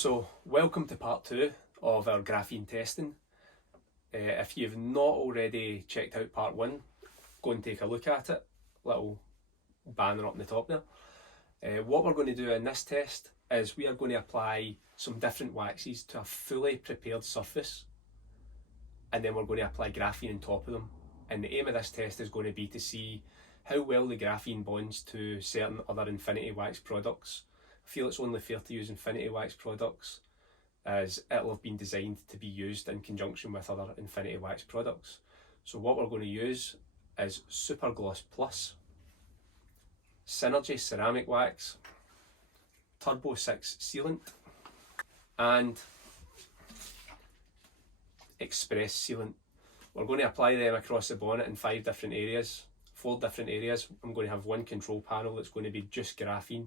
So, welcome to part 2 of our graphene testing. If you've not already checked out part 1, go and take a look at it. Little banner up in the top there. What we're going to do in this test is we are going to apply some different waxes to a fully prepared surface, and then we're going to apply graphene on top of them. And the aim of this test is going to be to see how well the graphene bonds to certain other Infinity Wax products. I feel it's only fair to use Infinity Wax products as it'll have been designed to be used in conjunction with other Infinity Wax products. So what we're going to use is Super Gloss Plus, Synergy Ceramic Wax, Turbo 6 Sealant, and Express Sealant. We're going to apply them across the bonnet in 4 different areas. I'm going to have one control panel that's going to be just graphene.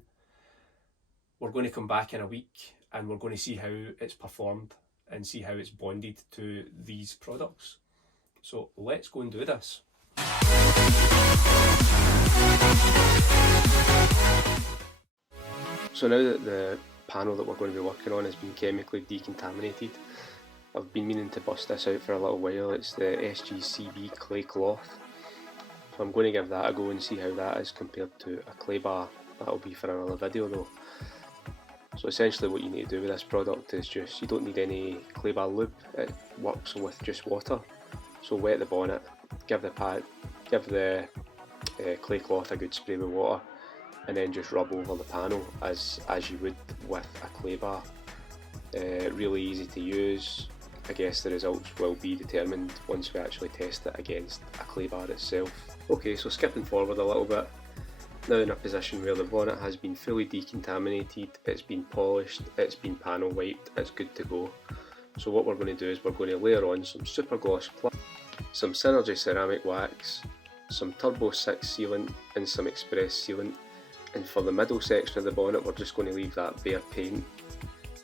We're going to come back in a week and we're going to see how it's performed and see how it's bonded to these products. So let's go and do this. So now that the panel that we're going to be working on has been chemically decontaminated, I've been meaning to bust this out for a little while. It's the SGCB clay cloth. So I'm going to give that a go and see how that is compared to a clay bar. That'll be for another video though. So essentially what you need to do with this product is you don't need any clay bar lube, it works with just water. So wet the bonnet, give the clay cloth a good spray with water, and then just rub over the panel as you would with a clay bar. Really easy to use. I guess the results will be determined once we actually test it against a clay bar itself. Okay, so skipping forward a little bit, now in a position where the bonnet has been fully decontaminated, it's been polished, it's been panel wiped, it's good to go. So what we're going to do is we're going to layer on some Super Gloss Plus, some Synergy Ceramic Wax, some Turbo 6 Sealant and some Express Sealant, and for the middle section of the bonnet we're just going to leave that bare paint,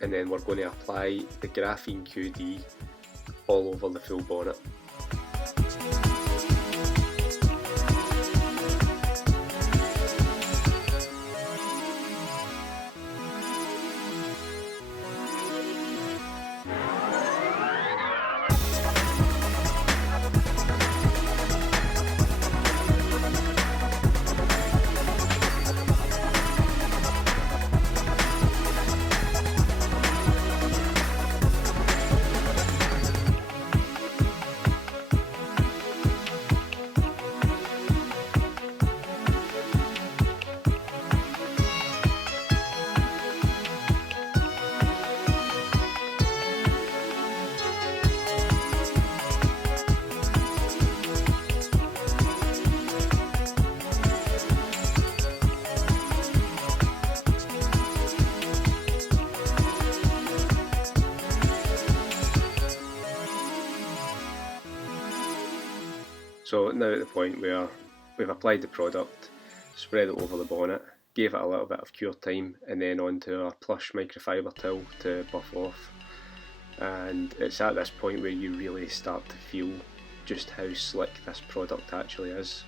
and then we're going to apply the Graphene QD all over the full bonnet. So now at the point where we've applied the product, spread it over the bonnet, gave it a little bit of cure time, and then onto our plush microfiber towel to buff off. And it's at this point where you really start to feel just how slick this product actually is.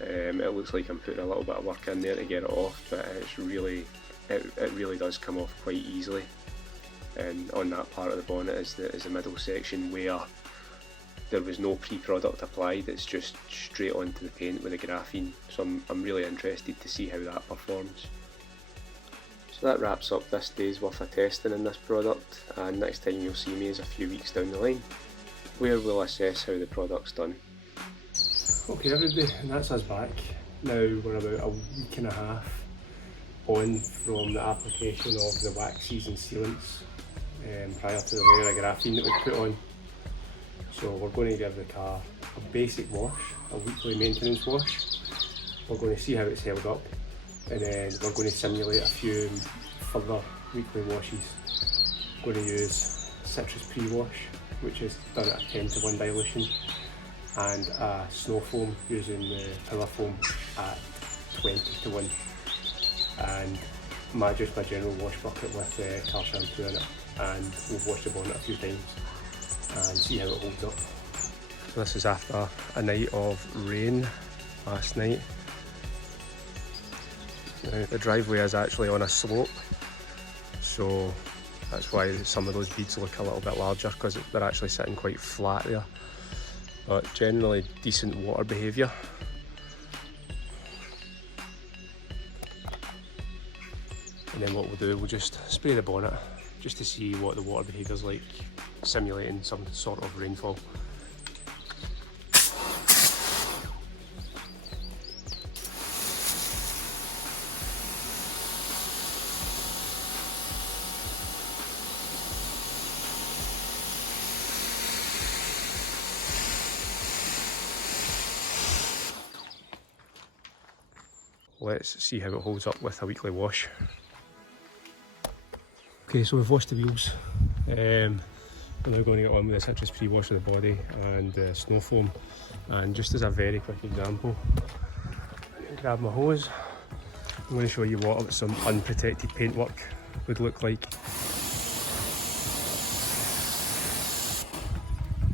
It looks like I'm putting a little bit of work in there to get it off, but it really does come off quite easily. And on that part of the bonnet is the middle section where there was no pre-product applied, it's just straight onto the paint with the graphene. So I'm really interested to see how that performs. So that wraps up this day's worth of testing in this product, and next time you'll see me is a few weeks down the line, where we'll assess how the product's done. Okay everybody, and that's us back. Now we're about a week and a half on from the application of the waxes and sealants prior to the layer of graphene that we put on. So we're going to give the car a basic wash, a weekly maintenance wash. We're going to see how it's held up, and then we're going to simulate a few further weekly washes. We're going to use citrus pre-wash, which is done at a 10:1 dilution, and a snow foam using the power foam at 20:1, and my general wash bucket with car shampoo in it, and we'll wash the bonnet a few times and see how it holds up. This is after a night of rain last night. Now the driveway is actually on a slope, so That's why some of those beads look a little bit larger, because they're actually sitting quite flat there. But generally decent water behaviour. And then what we'll do, we'll just spray the bonnet just to see what the water behaviour is like, simulating some sort of rainfall. Let's see how it holds up with a weekly wash. Okay, so we've washed the wheels. We're now going to get on with the citrus pre-wash of the body and the snow foam. And just as a very quick example, I'm going to grab my hose. I'm going to show you what some unprotected paintwork would look like.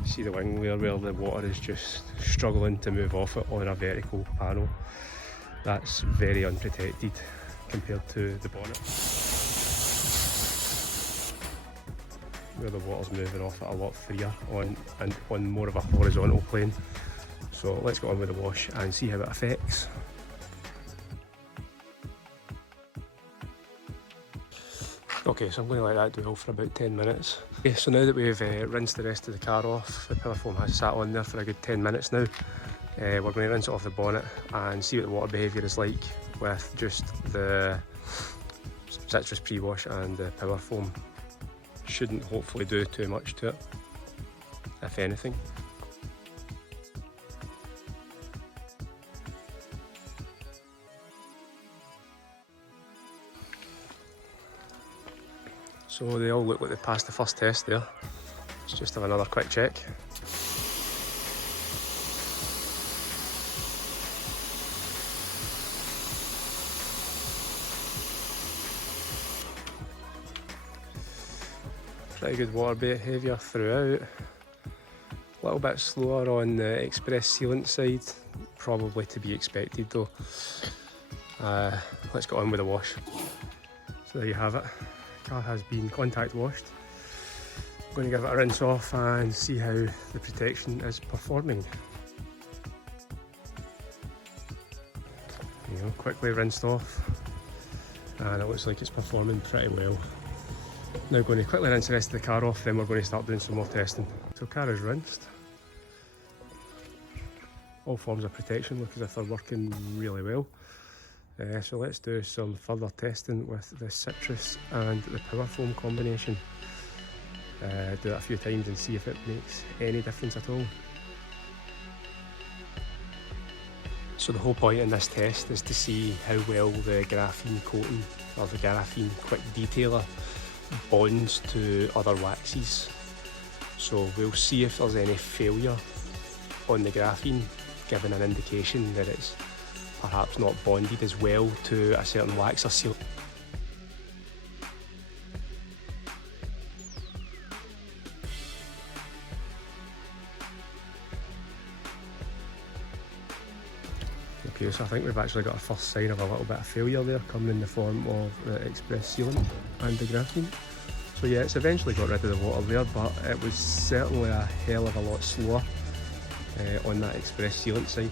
See the wing there where the water is just struggling to move off it on a vertical panel. That's very unprotected compared to the bonnet, where the water's moving off it a lot freer on more of a horizontal plane. So let's get on with the wash and see how it affects. Okay, so I'm going to let that dwell for about 10 minutes. Okay, so now that we've rinsed the rest of the car off, the pillar foam has sat on there for a good 10 minutes now. We're going to rinse it off the bonnet and see what the water behaviour is like with just the citrus pre-wash and the power foam. Shouldn't hopefully do too much to it, if anything. So they all look like they passed the first test there. Let's just have another quick check. Pretty good water behaviour throughout. A little bit slower on the express sealant side, probably to be expected though. Let's get on with the wash. So there you have it. The car has been contact washed. I'm going to give it a rinse off and see how the protection is performing. You know, quickly rinsed off, and it looks like it's performing pretty well. Now going to quickly rinse the rest of the car off, then we're going to start doing some more testing. So car is rinsed. All forms of protection look as if they're working really well. So let's do some further testing with the citrus and the power foam combination. Do it a few times and see if it makes any difference at all. So the whole point in this test is to see how well the graphene coating, or the graphene quick detailer, bonds to other waxes. So we'll see if there's any failure on the graphene, giving an indication that it's perhaps not bonded as well to a certain wax or seal. Okay, so I think we've actually got a first sign of a little bit of failure there, coming in the form of the express sealant and the graphene. So yeah, it's eventually got rid of the water there, but it was certainly a hell of a lot slower on that express sealant side.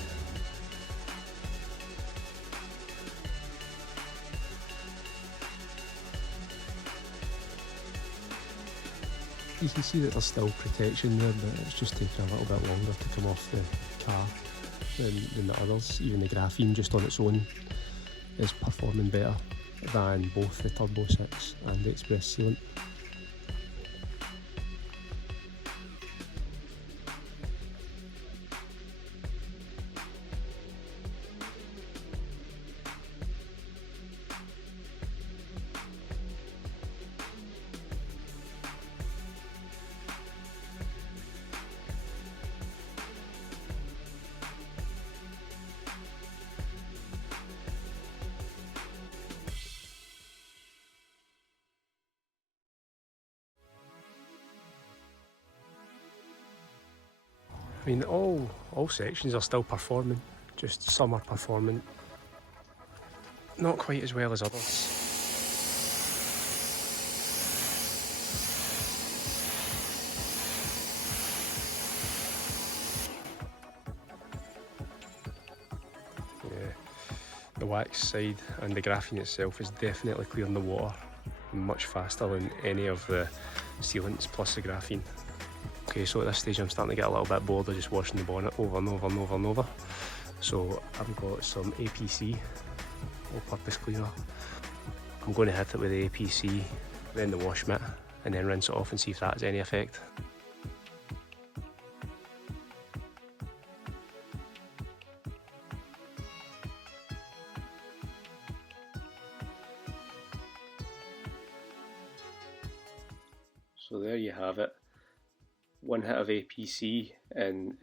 You can see that there's still protection there, but it's just taking a little bit longer to come off the car than the others. Even the graphene just on its own is performing better than both the Turbo 6 and the express sealant. I mean, all sections are still performing, just some are performing not quite as well as others. wax side and the graphene itself is definitely clearing the water much faster than any of the sealants plus the graphene. Okay, so at this stage I'm starting to get a little bit bored of just washing the bonnet over and over and over and over. So I've got some APC, all-purpose cleaner. I'm going to hit it with the APC, then the wash mitt, and then rinse it off and see if that has any effect. So there you have it. One hit of APC and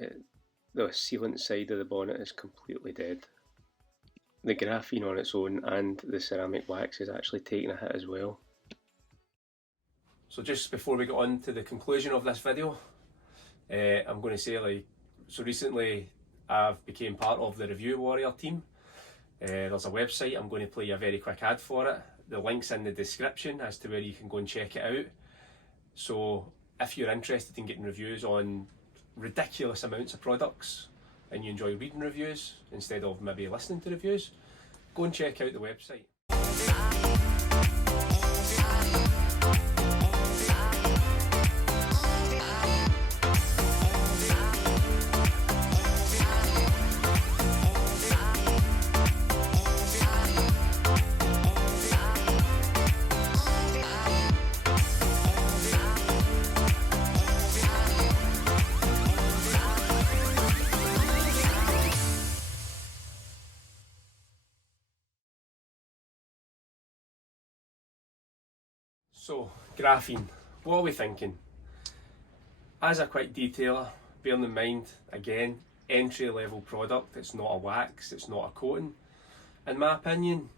the sealant side of the bonnet is completely dead. The graphene on its own and the ceramic wax is actually taking a hit as well. So just before we get on to the conclusion of this video, I'm going to say, so recently I've became part of the Review Warrior team. There's a website, I'm going to play a very quick ad for it. The link's in the description as to where you can go and check it out. So if you're interested in getting reviews on ridiculous amounts of products and you enjoy reading reviews instead of maybe listening to reviews, go and check out the website. So, graphene, what are we thinking? As a quick detailer, bearing in mind, again, entry level product, it's not a wax, it's not a coating. In my opinion,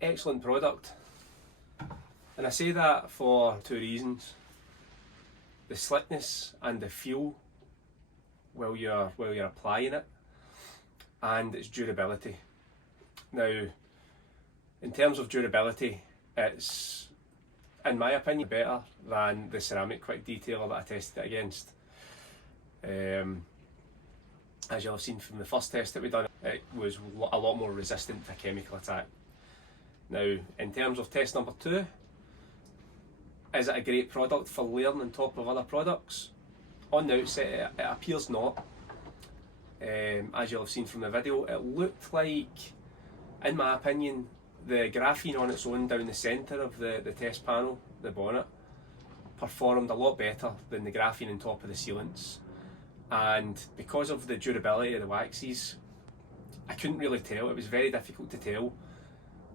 excellent product. And I say that for two reasons. The slickness and the feel while you're applying it, and its durability. Now, in terms of durability, it's, in my opinion, better than the ceramic quick detailer that I tested it against. As you'll have seen from the first test that we done, it was a lot more resistant to chemical attack. Now, in terms of test number 2, is it a great product for layering on top of other products? On the outset, it appears not. As you'll have seen from the video, it looked like, in my opinion, the graphene on its own down the centre of the test panel, the bonnet, performed a lot better than the graphene on top of the sealants. And because of the durability of the waxes, I couldn't really tell. It was very difficult to tell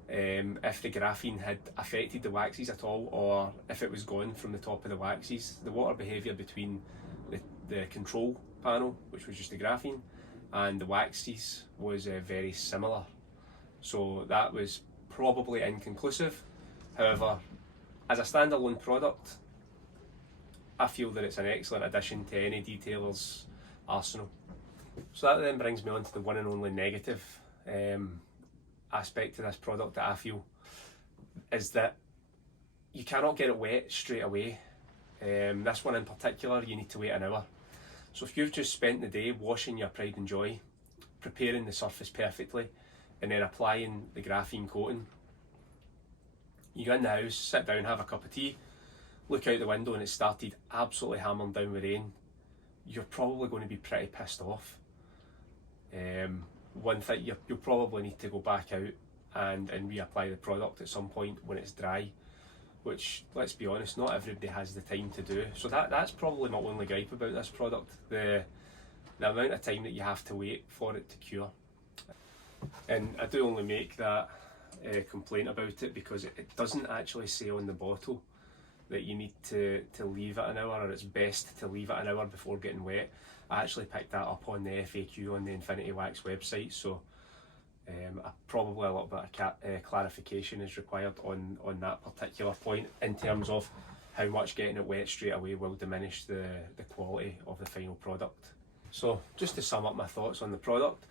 if the graphene had affected the waxes at all, or if it was gone from the top of the waxes. The water behaviour between the control panel, which was just the graphene, and the waxes was very similar. So that was probably inconclusive. However, as a standalone product, I feel that it's an excellent addition to any detailer's arsenal. So that then brings me on to the one and only negative aspect to this product that I feel is that you cannot get it wet straight away. This one in particular, you need to wait an hour. So if you've just spent the day washing your Pride and Joy, preparing the surface perfectly, and then applying the graphene coating, you go in the house, sit down, have a cup of tea, look out the window and it started absolutely hammering down with rain, you're probably going to be pretty pissed off. One thing, you'll probably need to go back out and reapply the product at some point when it's dry, which, let's be honest, not everybody has the time to do. So that's probably my only gripe about this product, the amount of time that you have to wait for it to cure. And I do only make that complaint about it because it doesn't actually say on the bottle that you need to leave it an hour, or it's best to leave it an hour before getting wet. I actually picked that up on the FAQ on the Infinity Wax website, so probably a little bit of clarification is required on that particular point, in terms of how much getting it wet straight away will diminish the quality of the final product. So just to sum up my thoughts on the product,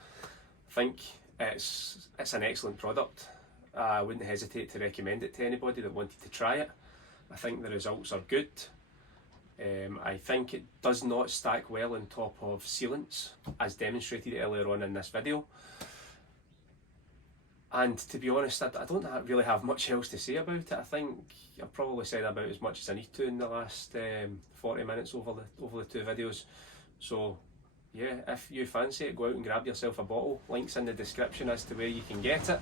I think it's an excellent product. I wouldn't hesitate to recommend it to anybody that wanted to try it. I think the results are good. I think it does not stack well on top of sealants, as demonstrated earlier on in this video. And to be honest, I don't really have much else to say about it. I think I've probably said about as much as I need to in the last 40 minutes over the two videos. So yeah, if you fancy it, go out and grab yourself a bottle. Links in the description as to where you can get it.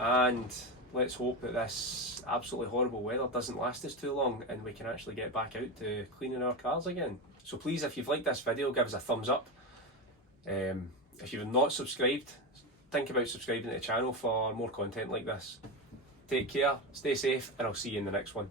And let's hope that this absolutely horrible weather doesn't last us too long and we can actually get back out to cleaning our cars again. So please, if you've liked this video, give us a thumbs up. If you've not subscribed, think about subscribing to the channel for more content like this. Take care, stay safe, and I'll see you in the next one.